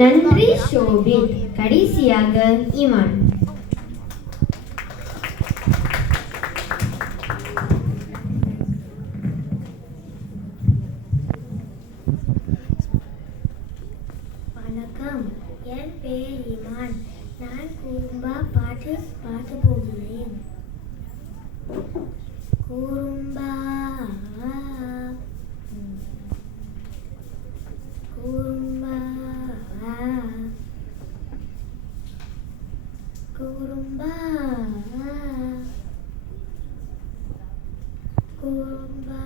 நன்றி ஷோபித். கடைசியாக இமான். வணக்கம், என் பேர் இமான். நான் குறும்பா பாட்டு பாட போகிறேன். குறும்பா குறும்பா குறும்பா குறும்பா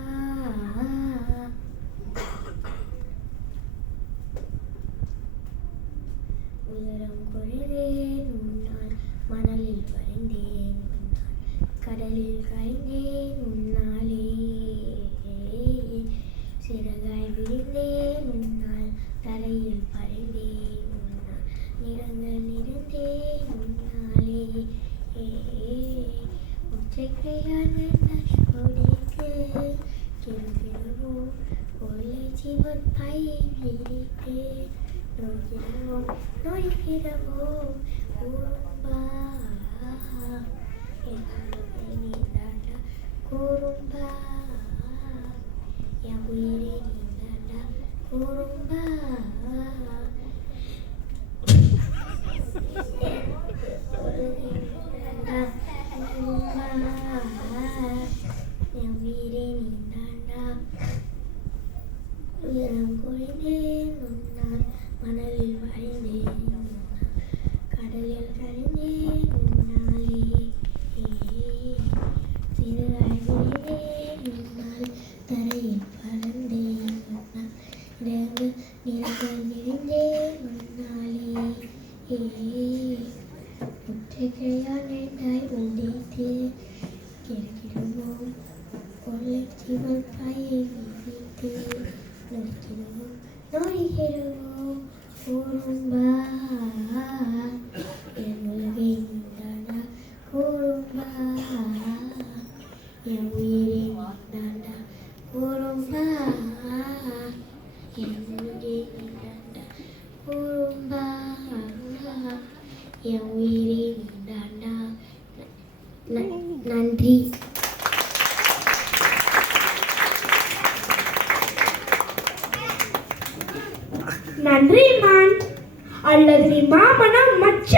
உயரம் குறைந்தேன் உன்னால், மணலில் வரைந்தேன் உன்னால், கடலில் கரைந்தேன் உன்னாலே, சிறகாய் விரிந்தேன் உன்னால், தரையில் பறைந்தேன் உன்னால், நிறங்கள் நிறைந்தேன் உன்னாலே, ஒற்றைக்கையால் கொடிக்கு கிருகிருவோம் ஒளி ஜீவன் பை விரித்தேன் நோய்கிறவோம் நோய்கிறவோம் குறும்பா நீந்தாண்டா குறும்பா என் உயிரே நீந்தாண்டா குறும்பா என் உயிரே நீந்தாண்டா உயரம் குறைந்தேன் உன்னால், மணலில் வரைந்தேன் உன்னால், கடலில் கரைந்தேன் உன்னாலே, சிறுகாய் விரிந்தேன் உன்னால், தரையில் பறந்தேன் உன்னால், நிறங்கள் நிறைந்தேன் உன்னாலே, ஒற்றைக்கையால் நெண்டாய் உடைத்து கிறுகிறுவோம் கொள்ளை ஜீவன் பையை விரித்து நொறுக்கிடுவோம் நொறுக்கிடுவோம் குறும்பா என் உலகை நீந்தாண்டா குறும்பா என் உயிரை நீந்தாண்டா குறும்பா என் உலகை நீந்தாண்டா குறும்பா என் உயிரை நீந்தாண்டா. நன்றி. நன்றி இமான். அல்லது நீ மாமனா